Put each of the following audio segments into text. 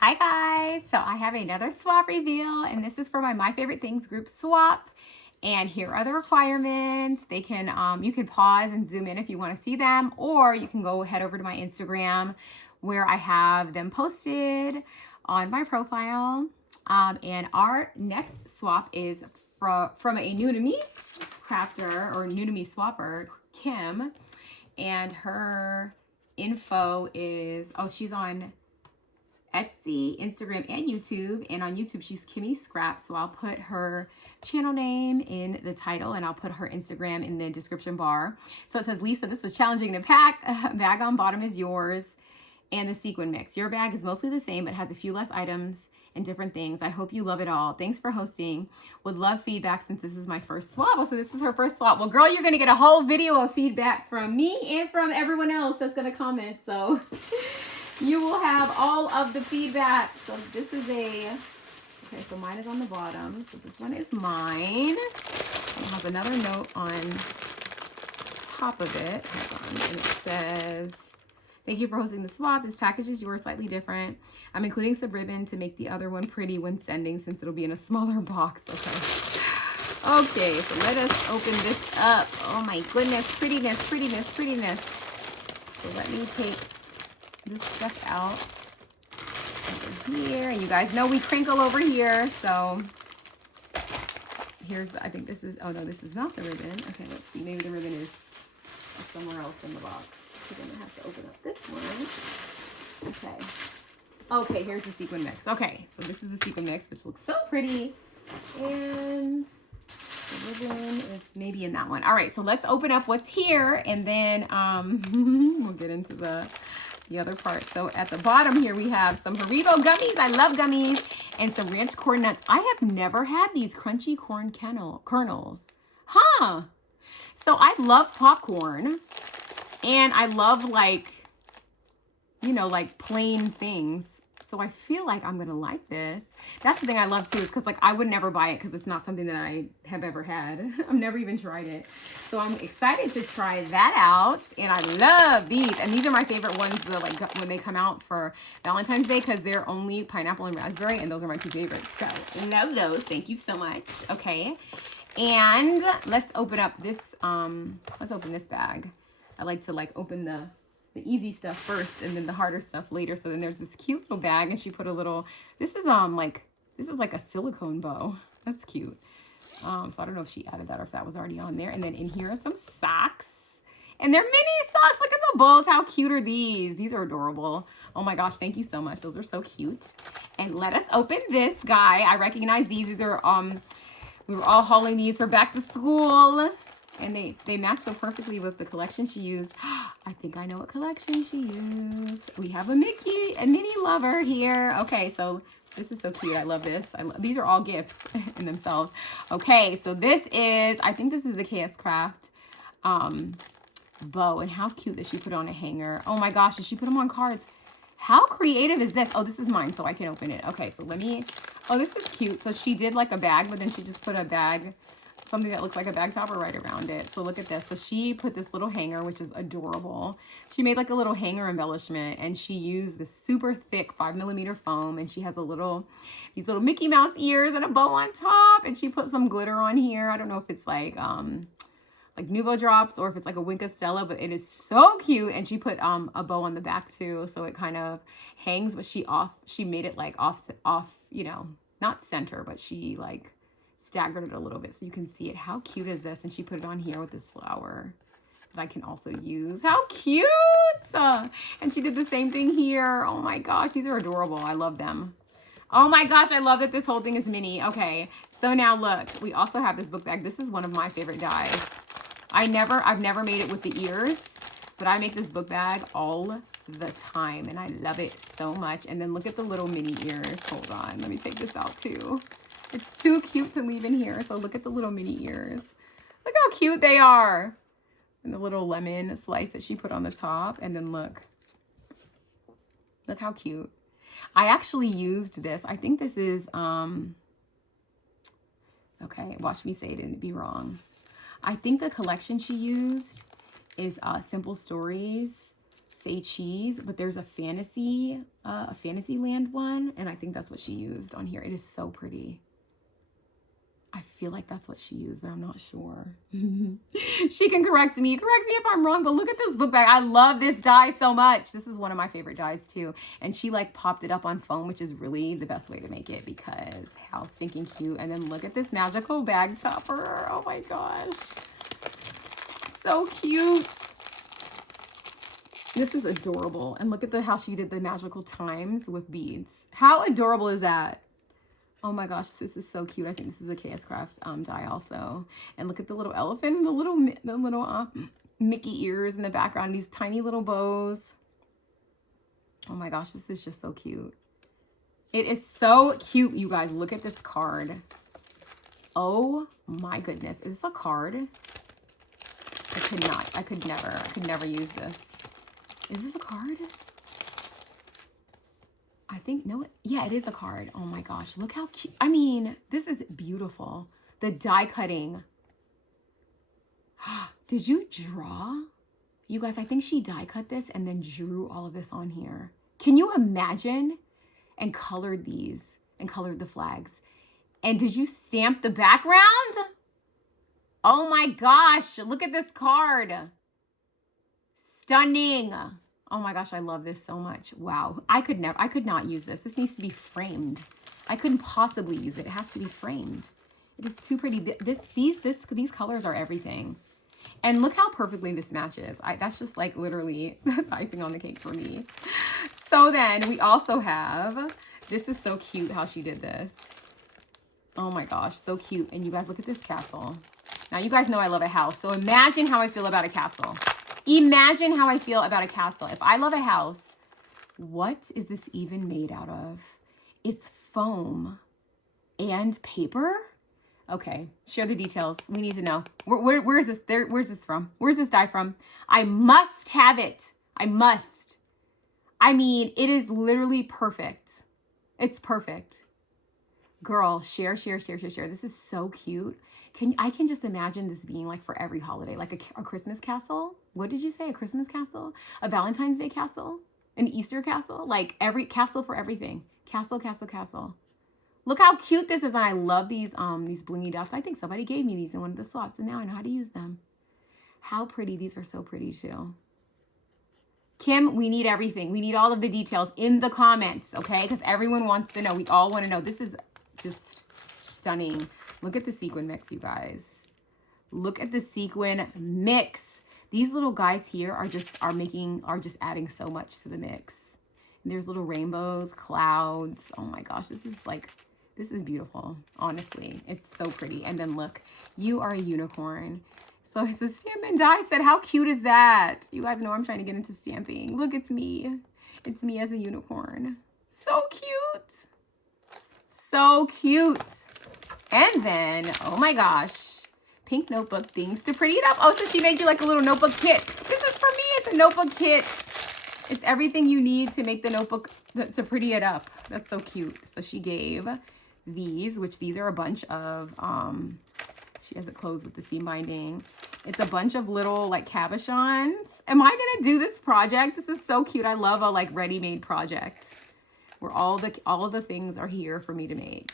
Hi guys, so I have another swap reveal and this is for my Favorite Things group swap. And here are the requirements. They can you can pause and zoom in if you want to see them, or you can go head over to my Instagram where I have them posted on my profile. And our next swap is from a new to me crafter or new to me swapper, Kim, and her info is, oh, she's on Etsy, Instagram, and YouTube. And on YouTube, she's Kimmy Scrap. So I'll put her channel name in the title and I'll put her Instagram in the description bar. So it says, Lisa, this was challenging to pack. Bag on bottom is yours. And the sequin mix. Your bag is mostly the same, but has a few less items and different things. I hope you love it all. Thanks for hosting. Would love feedback since this is my first swap. So this is her first swap. Well, girl, you're going to get a whole video of feedback from me and from everyone else that's going to comment. So you will have all of the feedback. So this is okay, so mine is on the bottom. So this one is mine. I have another note on top of it. Hold on. And it says, thank you for hosting the swap. This package is yours, slightly different. I'm including some ribbon to make the other one pretty when sending since it'll be in a smaller box. Okay. Okay, so let us open this up. Oh my goodness, prettiness, prettiness, prettiness. So let me take this stuff out over here. And you guys know we crinkle over here. So here's, I think this is, oh no, this is not the ribbon. Okay, let's see. Maybe the ribbon is somewhere else in the box. So then I have to open up this one. Okay. Okay, here's the sequin mix. Okay, so this is the sequin mix, which looks so pretty. And the ribbon is maybe in that one. All right, so let's open up what's here, and then we'll get into the other part. So at the bottom here, we have some Haribo gummies. I love gummies. And some ranch corn nuts. I have never had these crunchy corn kernels. Huh. So I love popcorn. And I love, like, you know, like plain things. So I feel like I'm going to like this. That's the thing I love too, is because, like, I would never buy it because it's not something that I have ever had. I've never even tried it. So I'm excited to try that out. And I love these. And these are my favorite ones, like, when they come out for Valentine's Day, because they're only pineapple and raspberry. And those are my two favorites. So love those. Thank you so much. Okay. And let's open up this, let's open this bag. I like to, like, open the easy stuff first and then the harder stuff later. So then there's this cute little bag, and she put a little, this is like a silicone bow. That's cute. So I don't know if she added that or if that was already on there. And then in here are some socks. And they're mini socks. Look at the bows. How cute are these? These are adorable. Oh my gosh, thank you so much. Those are so cute. And let us open this guy. I recognize these. These are we were all hauling these for back to school. And they match so perfectly with the collection she used. I think I know what collection she used. We have a mini lover here. Okay, so this is so cute. I love this. These are all gifts in themselves. Okay, so this is, I think this is the KS Craft bow. And how cute that she put on a hanger. Oh my gosh, and she put them on cards. How creative is this? Oh, this is mine, so I can open it. Okay, so let me, oh, this is cute. So she did like a bag, but then she just put a bag, something that looks like a bag topper right around it. So look at this. So she put this little hanger, which is adorable. She made like a little hanger embellishment, and she used this super thick 5mm foam, and she has these little Mickey Mouse ears and a bow on top, and she put some glitter on here. I don't know if it's like Nuvo Drops or if it's like a Wink Stella, but it is so cute. And she put a bow on the back too, so it kind of hangs, but she made it like off, you know, not center, but she like staggered it a little bit so you can see it. How cute is this? And she put it on here with this flower that I can also use. How cute! And she did the same thing here. Oh my gosh, these are adorable. I love them. Oh my gosh, I love that this whole thing is mini. Okay, so now look, we also have this book bag. This is one of my favorite dies. I've never made it with the ears, but I make this book bag all the time, and I love it so much. And then look at the little mini ears. Hold on, let me take this out too. It's too cute to leave in here. So look at the little mini ears. Look how cute they are. And the little lemon slice that she put on the top. And then look how cute. I actually used this. I think this is, okay, watch me say it and be wrong. I think the collection she used is Simple Stories. Say Cheese, but there's a Fantasyland one, and I think that's what she used on here. It is so pretty. I feel like that's what she used, but I'm not sure. She can correct me if I'm wrong, but look at this book bag. I love this die so much. This is one of my favorite dies too. And she like popped it up on foam, which is really the best way to make it because how stinking cute. And then look at this magical bag topper. Oh my gosh. So cute. This is adorable. And look at how she did the magical times with beads. How adorable is that? Oh my gosh, this is so cute. I think this is a KS Craft die also. And look at the little elephant and the little Mickey ears in the background. These tiny little bows. Oh my gosh, this is just so cute. It is so cute, you guys. Look at this card. Oh my goodness. Is this a card? I could never use this. Is this a card? I think, no, yeah, it is a card. Oh my gosh, look how cute. I mean, this is beautiful. The die cutting. Did you draw? You guys, I think she die cut this and then drew all of this on here. Can you imagine? And colored these and colored the flags. And did you stamp the background? Oh my gosh, look at this card. Stunning. Oh my gosh, I love this so much. Wow. I could not use this. This needs to be framed. I couldn't possibly use it. It has to be framed. It is too pretty. These colors are everything. And look how perfectly this matches. That's just like literally the icing on the cake for me. So then we also have, this is so cute how she did this. Oh my gosh, so cute. And you guys look at this castle. Now you guys know I love a house. So imagine how I feel about a castle. Imagine how I feel about a castle. If I love a house, what is this even made out of? It's foam and paper? Okay, share the details. We need to know. Where is this? Where's this from? Where's this die from? I must have it. I must. I mean, it is literally perfect. It's perfect. Girl, share. This is so cute. I can just imagine this being like for every holiday, like a Christmas castle. What did you say? A Christmas castle? A Valentine's Day castle? An Easter castle? Like every castle for everything. Castle. Look how cute this is. And I love these blingy dots. I think somebody gave me these in one of the swaps and now I know how to use them. How pretty. These are so pretty too. Kim, we need everything. We need all of the details in the comments, okay? Because everyone wants to know. We all want to know. This is just stunning. Look at the sequin mix, you guys. Look at the sequin mix. These little guys here are just adding so much to the mix. And there's little rainbows, clouds. Oh my gosh, this is beautiful. Honestly, it's so pretty. And then look, you are a unicorn. So it's a stamp and die set. How cute is that? You guys know I'm trying to get into stamping. Look, it's me. It's me as a unicorn. So cute. So cute. And then, oh my gosh, pink notebook things to pretty it up. Oh, so she made you like a little notebook kit. This is for me. It's a notebook kit. It's everything you need to make the notebook, to pretty it up. That's so cute. So she gave these, which these are a bunch of, she has it closed with the seam binding. It's a bunch of little like cabochons. Am I going to do this project? This is so cute. I love a like ready-made project where all of the things are here for me to make.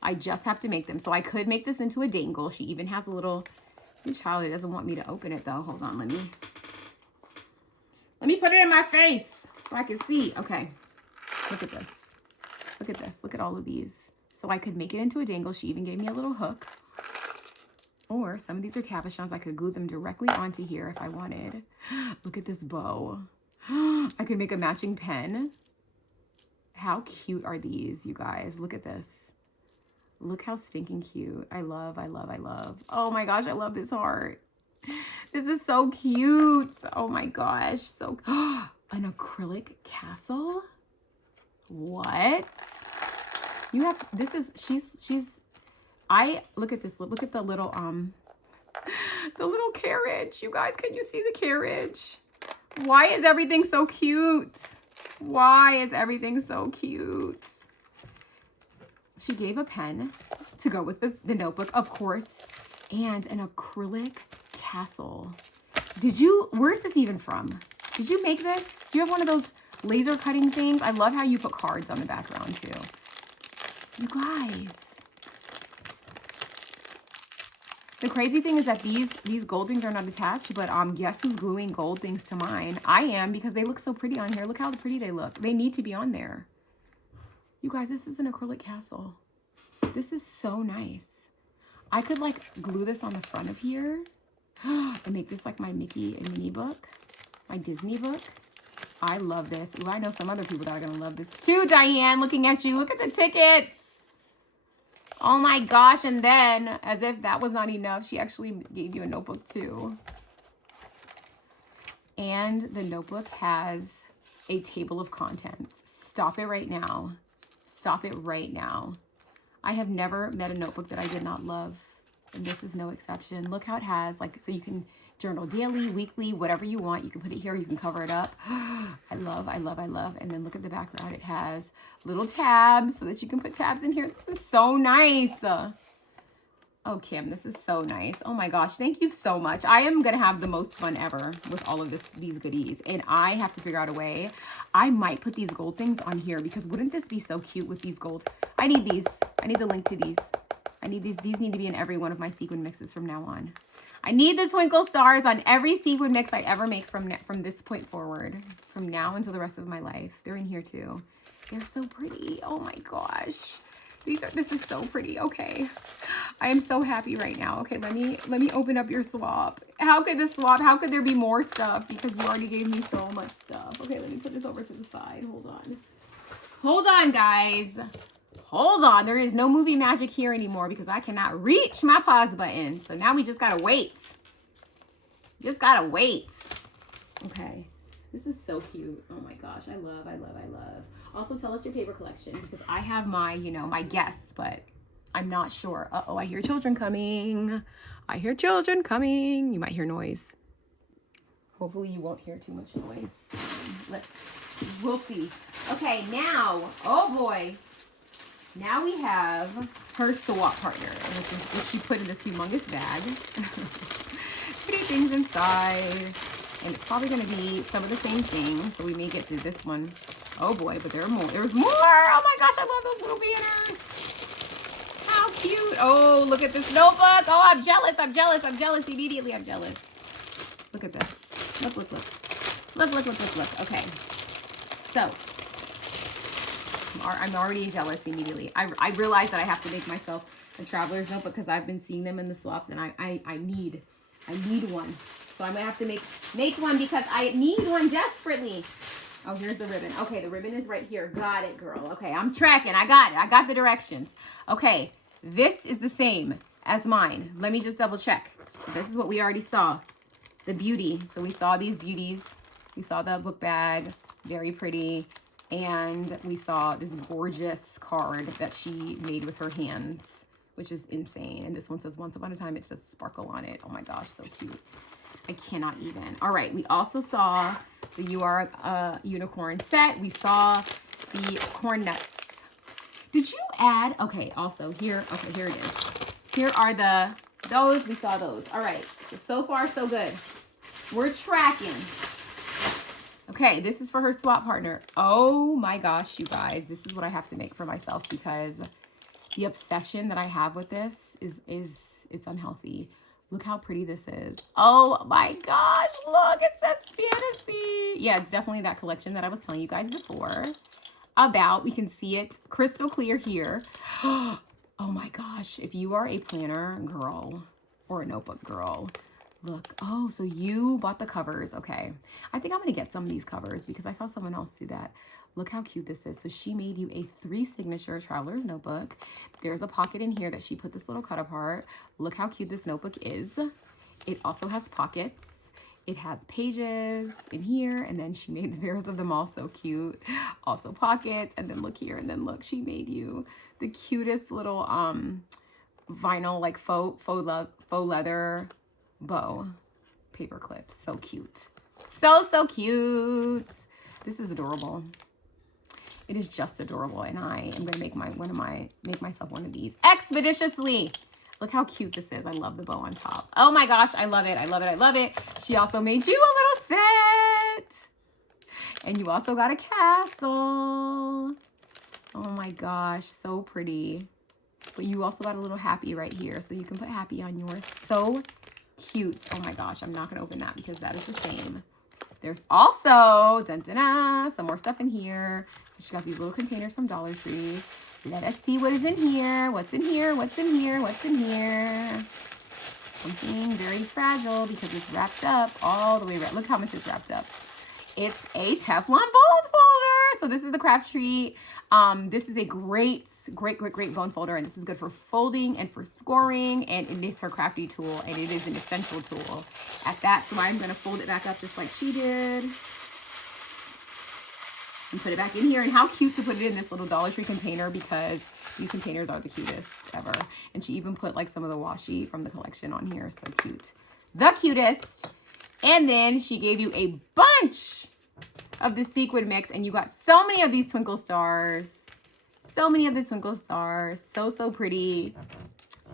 I just have to make them. So I could make this into a dangle. She even has a little, Charlie doesn't want me to open it though. Hold on, let me put it in my face so I can see. Okay, look at this. Look at this. Look at all of these. So I could make it into a dangle. She even gave me a little hook. Or some of these are cabochons. I could glue them directly onto here if I wanted. Look at this bow. I could make a matching pen. How cute are these, you guys? Look at this. Look how stinking cute. I love. Oh my gosh, I love this heart. This is so cute. Oh my gosh. So, an acrylic castle? What? You have, this is, look at this. Look at the little carriage. You guys, can you see the carriage? Why is everything so cute? Why is everything so cute? She gave a pen to go with the notebook, of course, and an acrylic castle. Where's this even from? Did you make this? Do you have one of those laser cutting things? I love how you put cards on the background too. You guys. The crazy thing is that these gold things are not attached, but guess who's gluing gold things to mine? I am, because they look so pretty on here. Look how pretty they look. They need to be on there. You guys, this is an acrylic castle. This is so nice. I could like glue this on the front of here and make this like my Mickey and Minnie book, my Disney book. I love this. Ooh, I know some other people that are gonna love this too. Diane, looking at you. Look at the tickets. Oh my gosh. And then, as if that was not enough, she actually gave you a notebook too. And the notebook has a table of contents. Stop it right now. Stop it right now. I have never met a notebook that I did not love, and this is no exception. Look how it has, like, so you can journal daily, weekly, whatever you want. You can put it here, you can cover it up. I love, I love, I love. And then look at the background. It has little tabs so that you can put tabs in here. This is so nice. Oh, Kim, this is so nice. Oh my gosh, thank you so much. I am gonna have the most fun ever with all of these goodies, and I have to figure out a way. I might put these gold things on here, because wouldn't this be so cute with these gold? I need these. I need the link to these. I need these. These need to be in every one of my sequin mixes from now on. I need the twinkle stars on every sequin mix I ever make from this point forward, from now until the rest of my life. They're in here too. They're so pretty. Oh my gosh. This is so pretty. Okay. I am so happy right now. Okay, let me open up your swap. How could there be more stuff? Because you already gave me so much stuff. Okay, let me put this over to the side. Hold on. Hold on, guys. Hold on. There is no movie magic here anymore because I cannot reach my pause button. So now we just gotta wait. Just gotta wait. Okay. This is so cute. Oh my gosh. I love, I love, I love. Also, tell us your paper collection, because I have my, my guests, but I'm not sure. Uh-oh, I hear children coming. I hear children coming. You might hear noise. Hopefully you won't hear too much noise. We'll see. Okay, now, oh boy. Now we have her swap partner, which she put in this humongous bag. Pretty things inside. And it's probably going to be some of the same things, so we may get through this one. Oh boy, but there are more. There's more! Oh my gosh, I love those little banners. How cute. Oh, look at this notebook. Oh, I'm jealous. I'm jealous. I'm jealous. Immediately, I'm jealous. Look at this. Look, look, look. Look, look, look, look, look. Okay. So, I'm already jealous immediately. I realize that I have to make myself a traveler's notebook because I've been seeing them in the swaps, and I need one. So I'm gonna have to make one because I need one desperately. Oh, here's the ribbon. Okay, the ribbon is right here. Got it, girl. Okay, I'm tracking. I got it. I got the directions. Okay, this is the same as mine. Let me just double check. So this is what we already saw. The beauty. So we saw these beauties. We saw the book bag. Very pretty. And we saw this gorgeous card that she made with her hands, which is insane. And this one says, once upon a time, it says sparkle on it. Oh my gosh, so cute. I cannot even. All right, we also saw the You Are a Unicorn set. We saw the corn nuts. Did you add? Okay, also here. Okay, here it is. Here are those. We saw those. All right, so far so good. We're tracking. Okay, this is for her swap partner. Oh my gosh, you guys. This is what I have to make for myself because the obsession that I have with this is it's unhealthy. Look how pretty this is. Oh my gosh, look, it says fantasy. Yeah, it's definitely that collection that I was telling you guys before about. We can see it crystal clear here. Oh my gosh, if you are a planner girl or a notebook girl, look. Oh, so you bought the covers. Okay. I think I'm going to get some of these covers because I saw someone else do that. Look how cute this is. So she made you a 3 signature traveler's notebook. There's a pocket in here that she put this little cut apart. Look how cute this notebook is. It also has pockets. It has pages in here. And then she made the mirrors of them all so cute. Also pockets. And then look here. And then look, she made you the cutest little vinyl, like faux leather bow paper clips. So cute. So cute. This is adorable. It is just adorable, and I am gonna make myself one of these expeditiously. Look how cute this is. I love the bow on top. Oh my gosh, I love it. I love it. I love it. She also made you a little set. And you also got a castle. Oh my gosh, so pretty. But you also got a little happy right here, so you can put happy on yours. So cute. Oh my gosh, I'm not gonna open that because that is the same. There's also some more stuff in here. So she got these little containers from Dollar Tree. Let us see what is in here. What's in here? What's in here? What's in here? Something very fragile because it's wrapped up all the way around. Look how much it's wrapped up. It's a Teflon bone folder. So this is the Craft Treat. This is a great bone folder, and this is good for folding and for scoring, and it is her Crafty tool, and it is an essential tool at that. So I'm going to fold it back up just like she did and put it back in here. And how cute to put it in this little Dollar Tree container, because these containers are the cutest ever. And she even put like some of the washi from the collection on here. So cute. The cutest. And then she gave you a bunch of the sequin mix, and you got so many of these twinkle stars. So many of the twinkle stars. So pretty.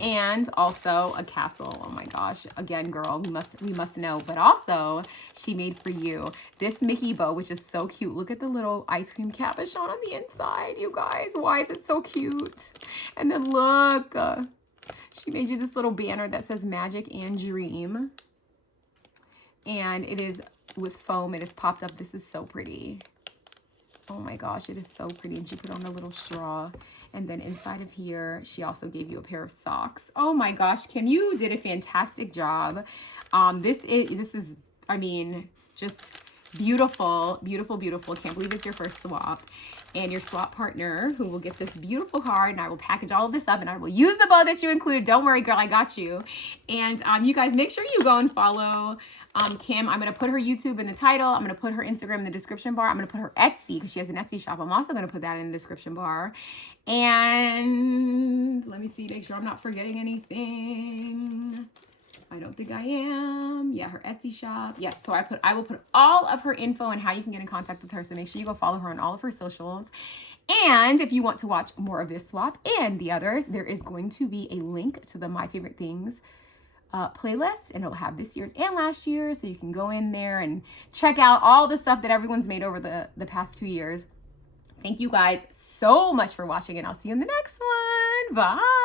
And also a castle. Oh my gosh. Again, girl, we must know. But also, she made for you this Mickey bow, which is so cute. Look at the little ice cream cabochon on the inside, you guys. Why is it so cute? And then look, she made you this little banner that says Magic and Dream. And it is with foam. It is popped up. This is so pretty. Oh my gosh, it is so pretty. And she put on a little straw. And then inside of here, she also gave you a pair of socks. Oh my gosh, Kim, you did a fantastic job. This is, I mean, just beautiful, beautiful, beautiful. Can't believe it's your first swap. And your swap partner, who will get this beautiful card, and I will package all of this up, and I will use the bow that you included. Don't worry, girl, I got you. And you guys, make sure you go and follow Kim. I'm going to put her YouTube in the title. I'm going to put her Instagram in the description bar. I'm going to put her Etsy, because she has an Etsy shop. I'm also going to put that in the description bar. And let me see, make sure I'm not forgetting anything. I don't think I am. Yeah, her Etsy shop. Yes, so I will put all of her info and how you can get in contact with her. So make sure you go follow her on all of her socials. And if you want to watch more of this swap and the others, there is going to be a link to the My Favorite Things playlist, and it'll have this year's and last year's, so you can go in there and check out all the stuff that everyone's made over the past 2 years. Thank you guys so much for watching, and I'll see you in the next one. Bye.